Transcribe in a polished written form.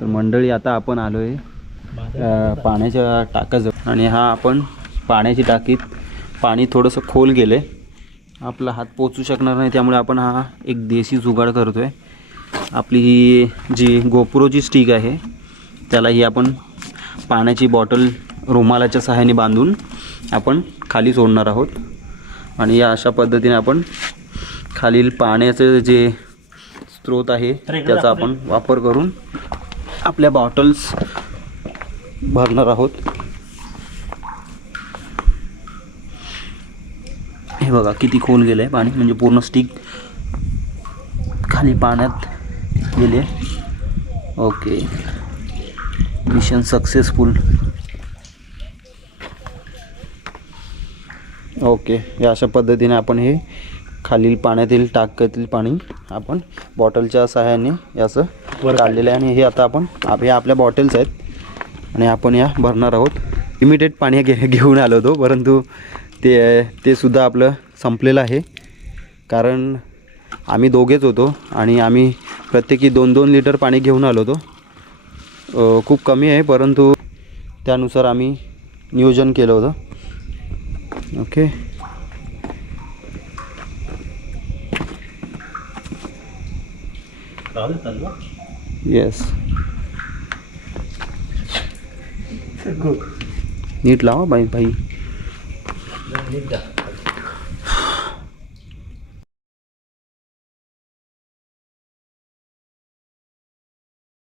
तर मंडळी आता आपण आलो आहे पाण्याच्या टाकाजवळ आणि हा आपण पाण्याची टाकीत पाणी थोडंसं खोल गेलं आहे, आपला हात पोचू शकणार नाही, त्यामुळे आपण हा एक देशी जुगाड करतो आहे. आपली ही जी गोप्रोची स्टिक आहे त्याला ही आपण पाण्याची बॉटल रुमालाच्या सहाय्याने बांधून आपण खाली सोडणार आहोत आणि या अशा पद्धतीने आपण खालील पाण्याचं जे स्रोत आहे त्याचा आपण वापर करून आपल्या बॉटल्स भरणार आहोत. हे बघा किती खोल गेलं आहे पाणी, म्हणजे पूर्ण स्टिक खाली पाण्यात गेले. Okay, mission successful. ओके, या अशा पद्धतीने आपण हे खालील पाण्यातील टाकीतील पाणी आपण बॉटलच्या सहाय्याने याचं काढलेलं आहे आणि हे आता आपण हे आपल्या बॉटल्स आहेत आणि आपण या भरणार आहोत. लिमिटेड पाणी घेऊन आलो होतो, परंतु ते सुद्धा आपलं संपलेलं आहे, कारण आम्ही दोघेच होतो आणि आम्ही प्रत्येकी 2-2 लिटर पाणी घेऊन आलो होतो. खूप कमी आहे, परंतु त्यानुसार आम्ही नियोजन केलं होतं. ओके, येस, नीट लावा बाई.